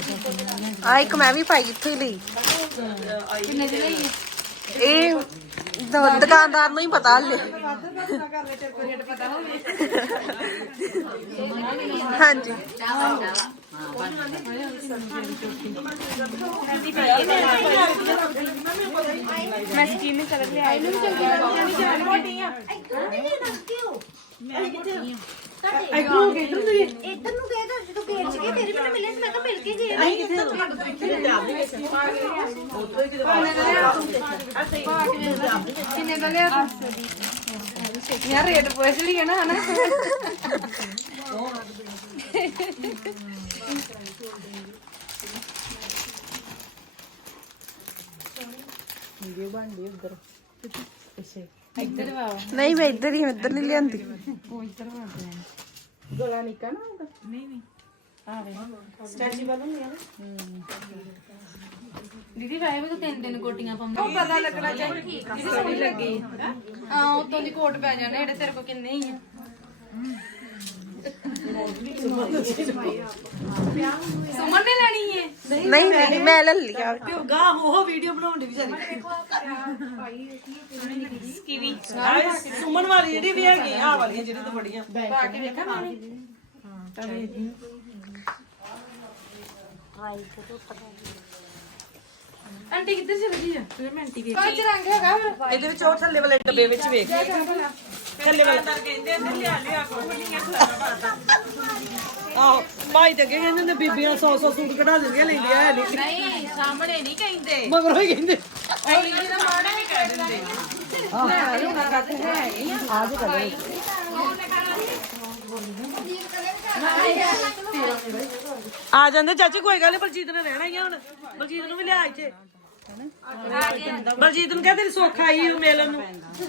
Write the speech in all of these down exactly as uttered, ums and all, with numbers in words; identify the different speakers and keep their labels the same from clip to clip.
Speaker 1: ਆ ਇੱਕ ਮੈਂ ਵੀ ਪਾਈ ਇੱਥੋਂ ਹੀ ਲਈ।
Speaker 2: ਕਿੰਨੇ ਦੀ ਲਈ
Speaker 1: ਇਹ ਦ- ਦੁਕਾਨਦਾਰ ਨੂੰ ਹੀ ਪਤਾ ਹਲੇ। ਹਾਂਜੀ
Speaker 2: ਮੈਂ ਸਕਿਨ ਨੂੰ ਕਲਰ ਲਿਆਈ ਨੂੰ
Speaker 3: ਇੱਧਰ ਨੂੰ ਗਏ ਇੱਧਰ ਨੂੰ ਗਏ ਤਾਂ ਜਦੋਂ ਗੇਟ ਚ ਗਏ ਫਿਰ ਵੀ ਨਾ ਮਿਲੇ ਸੀ। ਮੈਂ ਕਿਹਾ ਮਿਲ ਕੇ ਗਏ ਨਹੀਂ ਕਿੱਥੇ
Speaker 2: ਕਿੰਨੇ ਦਾ ਲਿਆ ਯਾਰ ਰੇਟ ਪੁੱਛ ਲਈਏ ਨਾ ਹਨਾ
Speaker 3: ਵੀਡੀਓ ਬਣਦੀ ਉੱਧਰ ਪਿੱਛੇ
Speaker 2: ਇੱਧਰ ਵਾ
Speaker 1: ਨਹੀਂ ਮੈਂ ਇੱਧਰ ਹੀ ਇੱਧਰ ਨਹੀਂ ਲਿਆਂਦੀ।
Speaker 2: ਉਹ ਇੱਧਰ ਵਾ
Speaker 3: ਗਲਾ ਨਿੱਕਾ ਨਾ ਹੁੰਦਾ
Speaker 2: ਨਹੀਂ ਨਹੀਂ ਆਵੇ
Speaker 3: ਸਟ੍ਰੈਚੇਬਲ ਹੁੰਦੀਆਂ ਨਾ।
Speaker 2: ਦੀਦੀ ਵਾਏ ਵੀ ਤੂੰ ਤਿੰਨ ਦਿਨ ਕੋਟੀਆਂ ਪਾਉਂਦਾ ਉਹ ਪਤਾ ਲੱਗਣਾ ਚਾਹੀਦਾ ਦੀਦੀ ਸੋਹਣੀ ਲੱਗੀ ਹਾਂ ਉਤੋਂ ਦੀ ਕੋਟ ਪੈ ਜਾਣਾ ਜਿਹੜੇ ਤੇਰੇ ਕੋ ਕਿੰਨੇ ਹੀ ਆ ਸੁਮਨ ਨੇ ਲੈਣੀ ਹੈ
Speaker 1: ਨਹੀਂ ਨਹੀਂ ਮੈਂ ਲੈ ਲਿਆ।
Speaker 3: ਤੇ ਉਹ ਗਾਂ ਉਹ ਵੀਡੀਓ ਬਣਾਉਂਦੀ ਵਿਚਾਰੀ
Speaker 2: ਕਿਵੀ
Speaker 3: ਸੁਮਨ ਵਾਲੀ ਜਿਹੜੀ ਵੀ ਹੈਗੀ ਆ ਵਾਲੀਆਂ ਜਿਹੜੀ ਤਾਂ ਬੜੀਆਂ
Speaker 2: ਪਾ ਕੇ ਵੇਖਾਂ ਮੈਂ ਆਂਟੀ ਕਿੱਧਰ ਚਲ ਗਈ ਆ ਤੇ ਮੈਂ ਆਂਟੀ ਵੇਖ ਕਾਚ ਰੰਗ ਹੈਗਾ ਫਿਰ
Speaker 3: ਇਹਦੇ ਵਿੱਚ ਉਹ ਥੱਲੇ ਵਾਲੇ ਡੱਬੇ ਵਿੱਚ ਵੇਖ ਥੱਲੇ ਵਾਲਾ ਕਹਿੰਦੇ ਨੇ ਲਿਆ ਲਿਆ ਕੋਹਣੀਆਂ ਖਲਾਣਾ ਆਹੋ ਮਾਈ ਤੇ ਅੱਗੇ ਕਹਿੰਦੇ ਨੇ ਬੀਬੀਆਂ ਸੌ ਸੌ ਸੂਟ ਕਢਾ ਦਿੰਦੀਆਂ ਲੈਂਦੀਆਂ ਹੈ ਨਹੀਂ
Speaker 2: ਨਹੀਂ ਸਾਹਮਣੇ ਨਹੀਂ ਕਹਿੰਦੇ
Speaker 3: ਮਗਰੋਂ ਹੀ ਕਹਿੰਦੇ
Speaker 2: ਐਂ ਨਾ ਮਾੜਾ ਵੀ ਕਹਿ ਦਿੰਦੇ ਲੈ ਲੂਣਾ ਕੱਟ ਹੈ
Speaker 3: ਆ ਜੀ ਕਦੇ ਆ ਜਾਂਦੇ ਚਾਚੀ ਕੋਈ ਗੱਲ ਨੀ ਬਲਜੀਤ ਨੇ ਰਹਿਣਾ ਹੀ ਆ ਹੁਣ ਬਲਜੀਤ ਨੂੰ ਵੀ ਲਿਆ ਇੱਥੇ ਬਲਜੀਤ ਨੂੰ ਕਹਿ ਤੇਰੀ ਸੁੱਖ ਆਈ ਉਹ ਮਿਲਣ ਨੂੰ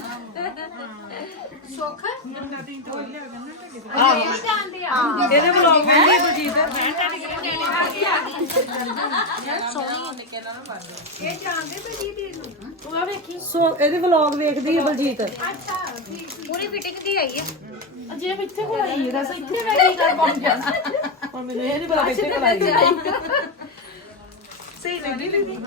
Speaker 2: ਸੁੱਖ
Speaker 3: ਇਹਦੇ ਵਲੋਗ ਵੇਖਦੀ ਬਲਜੀਤ
Speaker 2: ਇਹ ਜਾਣਦੇ ਤੁਸੀਂ ਦੀਦੀ ਨੂੰ ਤੂੰ ਆ ਵੇਖੀ
Speaker 3: ਸੋ ਇਹਦੇ ਵਲੋਗ ਵੇਖਦੀ ਹੈ ਬਲਜੀਤ
Speaker 2: ਪੂਰੀ ਫਿਟਿੰਗ ਦੀ ਆਈ ਹੈ ਅਜੇ ਇੱਥੇ ਕੋਲ ਆਈ ਰਸ ਇੱਥੇ ਮੈਂ ਕੀ ਕਰ ਪਹੁੰਚ ਜਾਣਾ
Speaker 3: ਹੁਣ ਮੈਨੂੰ ਇਹ ਨਹੀਂ ਪਤਾ ਕਿੱਥੇ ਕਲਾਈ
Speaker 2: ਸਹੀ ਨਹੀਂ ਲੱਗੀ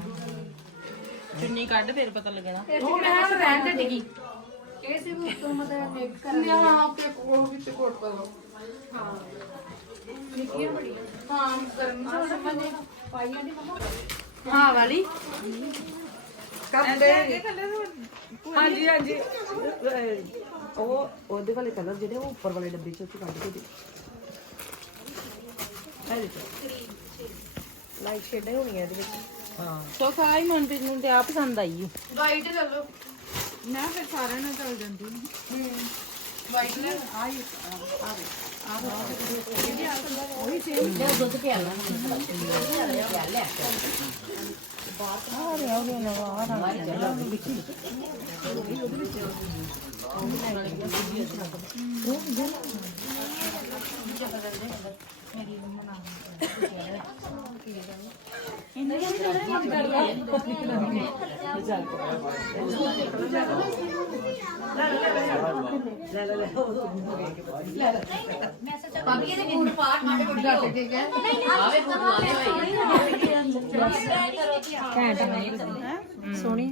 Speaker 3: ਚੁੰਨੀ ਕੱਢ ਫੇਰ ਪਤਾ ਲੱਗਣਾ
Speaker 2: ਉਹ ਮੈਂ ਹਾਂ ਰਹਿਣ ਤੇ ਡਿੱਗੀ ਇਹ ਸੀ ਉਹ ਮਤਲਬ ਮੇਕ ਕਰ ਹਾਂ ਓਕੇ ਉਹ ਵਿੱਚ ਕੋਟ ਪਾ ਲਓ ਹਾਂ ਨਿੱਕੀਆਂ ਬੜੀਆਂ ਹਾਂ ਗਰਮ ਚ ਸਮਝ ਪਾਈਆਂ ਦੀ ਮਮਾ ਹਾਂ ਵਾਲੀ
Speaker 3: ਕੱਪੜੇ ਹਾਂਜੀ ਹਾਂਜੀ ਉਹ ਉਹਦੇ ਵਾਲੇ ਕਲਰ ਜਿਹੜੇ ਉਹ ਉੱਪਰ ਵਾਲੇ ਡੱਬੇ ਚ ਉੱਥੇ ਕੱਢ ਕੇ ਦੇ ਇਹ ਦੇਖੋ ਲਾਈਟ ਸ਼ੇਡਾਂ ਹੋਣੀਆਂ ਇਹਦੇ ਵਿੱਚ ਹਾਂ
Speaker 2: ਸੋ ਖਾਈ ਮਨਪ੍ਰੀਤ ਨੂੰ ਤੇ ਆ ਪਸੰਦ ਆਈ ਵਾਈਟ ਲੈ ਲਓ ਮੈਂ ਫਿਰ ਸਾਰਿਆਂ ਨਾਲ ਚੱਲ ਜਾਂਦੀ ਹੂੰ ਵਾਈਟ ਲੈ ਆਈ ਆ ਆ ਉਹੀ ਸੇਮ ਦੁੱਧ ਪਿਆ ਲੈ ਲੈ ਬਾਹਰ ਆ ਰਿਹਾ ਉਹ ਨਵਾਂ ਆ ਰਿਹਾ ਮੇਰੀ ਮੰਮਾ ਬਾਕੀ ਇਹਦੇ ਵਿੱਚ ਪਾਰਟ ਮਾੜੇ ਬੜੀ ਹੋ ਗਏ ਆਵੇ ਘੈਂਟ ਹੈ ਸੋਹਣੀ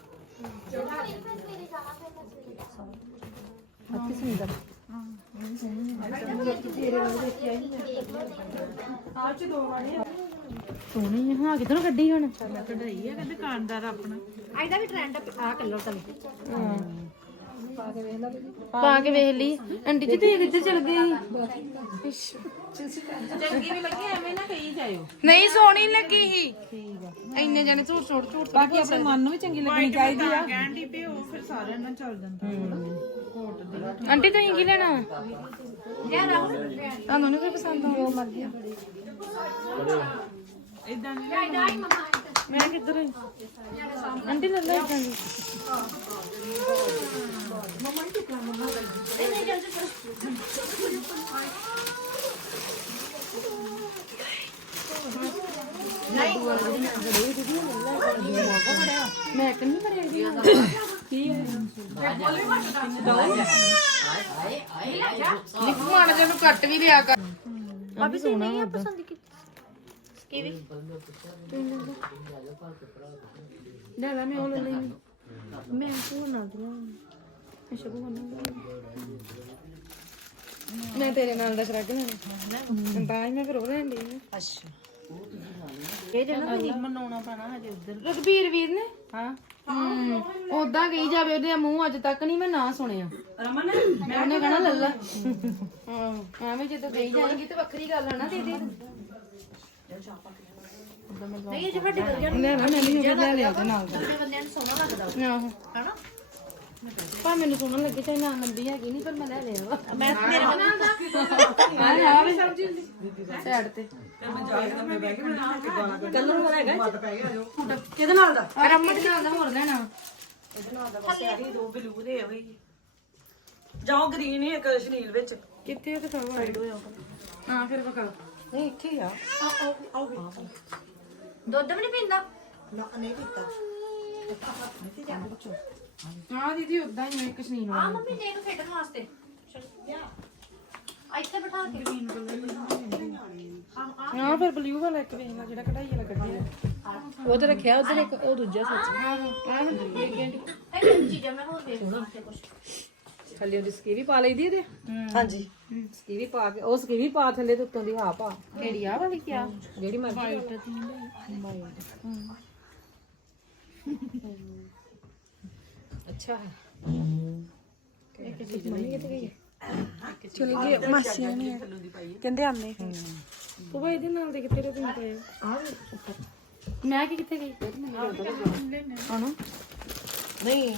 Speaker 2: ਅੱਛੀ ਸੁੰਦਰ ਸੋਹਣੀ ਹਾਂ ਕਿਧਰੋਂ ਕੱਢੀ ਹੁਣ ਕਢਾਈ ਆ ਕਹਿੰਦੇ ਦੁਕਾਨਦਾਰ ਆਪਣਾ
Speaker 3: ਇਹਦਾ ਵੀ ਟ੍ਰੈਂਡ ਆ ਕਲਰ ਤਾਂ
Speaker 2: ਪਾ ਕੇ ਵੇਖ ਲਈ ਆਂਟੀ ਜੀ ਤੁਸੀਂ ਕਿੱਧਰ ਚਲ ਗਏ ਚੰਗੀ ਵੀ ਲੱਗੀ ਐਵੇਂ ਨਾ ਕਹੀ ਜਾਇਓ ਨਹੀਂ ਸੋਹਣੀ ਲੱਗੀ ਸੀ ਠੀਕ ਆ ਇੰਨੇ ਜਣੇ ਝੂਠ ਝੂਠ ਝੂਠ ਬਾਕੀ ਆਪਣੇ ਮਨ ਨੂੰ ਵੀ ਚੰਗੀ ਲੱਗਣੀ ਚਾਹੀਦੀ ਆ ਕੈਂਡੀ ਪੇ ਉਹ ਫਿਰ ਸਾਰਿਆਂ ਨਾਲ ਚੱਲ ਜਾਂਦਾ ਆਂਟੀ ਤੁਸੀਂ ਕੀ ਲੈਣਾ ਯਾਰ ਤੁਹਾਨੂੰ ਨਹੀਂ ਕੋਈ ਪਸੰਦ ਆਉਂਦਾ ਉਹ ਮਰਜ਼ੀ ਇਦਾਂ ਨਹੀਂ ਮੈਂ ਕਿੱਧਰ ਆਈ ਆਂਟੀ ਲੈ ਲੈ ਇਦਾਂ ਦੀ ਮਮਾ ਨਹੀਂ ਟਿਕਣਾ ਮਮਾ ਇਹ ਨਹੀਂ ਜਲਦੀ ਮੈਂ ਕੰਨੀ ਮਰਿਆ ਦੀ ਕੀ ਹੈ ਲਿਖ ਮਾੜਾ ਜਿਹਾ ਨੂੰ ਕੱਟ ਵੀ ਲਿਆ ਕਰ
Speaker 3: ਅਭੀ ਤੇ ਨਹੀਂ ਪਸੰਦ ਕੀਤੀ
Speaker 2: ਕਿਵੇਂ ਲੈ ਲੈ ਮੈਂ ਉਹ ਲੈ ਲਈ ਮੈਂ ਉਹ ਨਾ ਦਿਆਂ ਅੱਛਾ ਉਹ ਨਾ ਮੈਂ ਤੇਰੇ ਨਾਲ ਦਾ ਸ਼ਰਗ ਲੈਣਾ ਤਾਂ ਹੀ ਮੈਂ ਫਿਰ ਉਹ ਲੈਣ ਦੀ
Speaker 3: ਅੱਛਾ
Speaker 2: ਇਹ ਜਣਾ ਮਨਾਉਣਾ ਪੈਣਾ ਹਜੇ ਉਧਰ ਰਘਬੀਰ ਵੀਰ ਨੇ ਹਾਂ ਉਦਾਂ ਕਹੀ ਜਾਵੇ ਉਹਦੇ ਮੂੰਹ ਅੱਜ ਤੱਕ ਨਹੀਂ ਮੈਂ ਨਾ ਸੁਣਿਆ
Speaker 3: ਰਮਨ
Speaker 2: ਉਹਨੇ ਕਹਣਾ ਲੱਲਾ ਹਾਂ ਐਵੇਂ ਜਦੋਂ ਕਹੀ ਜਾਏਗੀ ਤੇ ਵੱਖਰੀ ਗੱਲ ਹੈ ਨਾ ਦੀਦੀ ਨਹੀਂ ਇਹ ਵੱਡੇ ਕਰ ਜਾਣ ਲੈ ਨਾ ਮੈਂ ਨਹੀਂ ਉਹ ਲੈ ਲਿਆ ਤੇ ਨਾਲ ਦਾ ਬੰਦਿਆਂ ਨੂੰ ਸੋਹਣਾ ਲੱਗਦਾ ਆਹੋ ਹਨਾ ਪਰ ਮੈਨੂੰ ਸੋਹਣਾ ਲੱਗੇ ਚਾਹੇ ਨਾ ਲੰਬੀ ਹੈਗੀ ਨਹੀਂ ਪਰ ਮੈਂ ਲੈ ਲਿਆ ਵਾ ਮੈਂ ਮੇਰੇ ਨਾਲ ਦਾ ਆ ਆ ਵੀ ਸਮਝੀ ਹੁੰਦੀ ਸਾਈਡ ਤੇ
Speaker 3: ਮੈਂ ਜਾ ਕੇ ਮੈਂ ਬੈਗ ਬਣਾ ਕੇ ਗਾਣਾ ਕਲਰ ਵਾਲਾ ਹੈਗਾ ਮੱਟ ਪੈ ਗਿਆ ਜੋ ਕਿਹਦੇ ਨਾਲ ਦਾ
Speaker 2: ਰਮਨ ਦੇ ਨਾਲ ਦਾ ਹੋਰ ਲੈਣਾ
Speaker 3: ਇਹਦੇ ਨਾਲ ਦਾ ਬਸ ਆਹੀ ਦੋ ਬਲੂ ਦੇ ਹੋਈ ਜਾਓ ਗ੍ਰੀਨ ਹੀ ਇੱਕ ਸ਼ਨੀਲ ਵਿੱਚ
Speaker 2: ਕਿੱਥੇ ਤੇ ਖਾਵਾ ਸਾਈਡ ਹੋਇਆ ਹਾਂ ਫਿਰ ਵਖਾ
Speaker 3: ਨਹੀਂ ਇੱਥੇ ਆ ਆਓ ਆਓ
Speaker 2: ਦੁੱਧ ਵੀ ਨਹੀਂ ਪੀਂਦਾ
Speaker 3: ਨਾ ਨਹੀਂ ਪੀਤਾ
Speaker 2: ਹਾਂ ਦੀਦੀ ਉਦਾਂ ਹੀ ਇੱਕ ਸ਼ਨੀਨ
Speaker 4: ਆ ਮੰਮੀ ਦੇਖ ਖੇਡਣ ਵਾਸਤੇ ਇੱਥੇ ਬਿਠਾ ਕੇ
Speaker 2: ਹਾਂ ਫਿਰ ਬਲੂ ਵਾਲਾ ਇੱਕ ਵੇਖ ਲੈ ਜਿਹੜਾ ਕਢਾਈ ਵਾਲਾ ਕੱਢਿਆ
Speaker 3: ਉਹ ਤੇ ਰੱਖਿਆ ਉਧਰ ਇੱਕ ਉਹ ਦੂਜਾ ਸੱਚ
Speaker 2: ਆਹੋ ਆਹ ਦੇਖ ਗਏ
Speaker 4: ਇਹ ਚੀਜ਼ਾਂ ਮੈਂ ਹੋਰ ਵੇਖ ਵਾਸਤੇ ਕੁਝ
Speaker 3: ਥੱਲੇ ਉਹਦੀ ਸਕੀਵੀ ਪਾ ਲਈਦੀ ਇਹਦੇ ਹਾਂਜੀ ਸਕੀਵੀ ਪਾ ਕੇ ਉਹ ਸਕੀਵੀ ਪਾ ਥੱਲੇ ਤੇ ਉੱਤੋਂ ਦੀ ਹਾਂ ਪਾ
Speaker 2: ਕਿਹੜੀ ਆ ਵਾਲੀ ਕਿਆ
Speaker 3: ਜਿਹੜੀ ਮਰਜ਼ੀ
Speaker 2: ਵਾਈਟ
Speaker 3: ਅੱਛਾ ਹੈ
Speaker 1: ਚਲੀ ਗਈ ਮਾਸੀਆਂ ਨੇ ਕਹਿੰਦੇ ਆਨੇ
Speaker 2: ਤੂੰ ਬਈ ਇਹਦੇ ਨਾਲ ਦੇ ਕਿੱਥੇ ਰੁਕ ਪਏ ਮੈਂ ਕੀ ਕਿੱਥੇ ਗਈ ਹਣਾ
Speaker 3: ਨਹੀਂ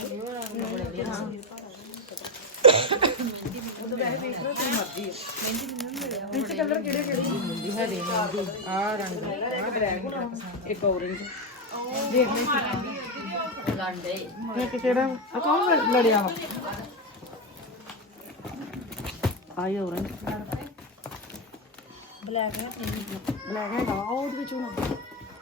Speaker 2: ਵਿੱਚ ਕਲਰ ਕਿਹੜੇ ਕਿਹੜੇ
Speaker 3: ਮਹਿੰਦੀ ਹਰੇ ਮਹਿੰਦੀ ਆ ਰੰਗ ਆ ਬਲੈਕ ਇੱਕ ਔਰੇਂਜ
Speaker 2: ਦੇਖ ਲੈ
Speaker 4: ਲੰਡੇ
Speaker 2: ਮੈਂ ਕਿਹੜਾ ਆ ਕੌਣ ਲੜਿਆ ਵਾ
Speaker 3: ਆਈ ਔਰੇਂਜ
Speaker 4: ਬਲੈਕ ਹੈ
Speaker 3: ਬਲੈਕ ਹੈਗਾ ਉਹਦੇ ਵਿੱਚ ਹੁਣ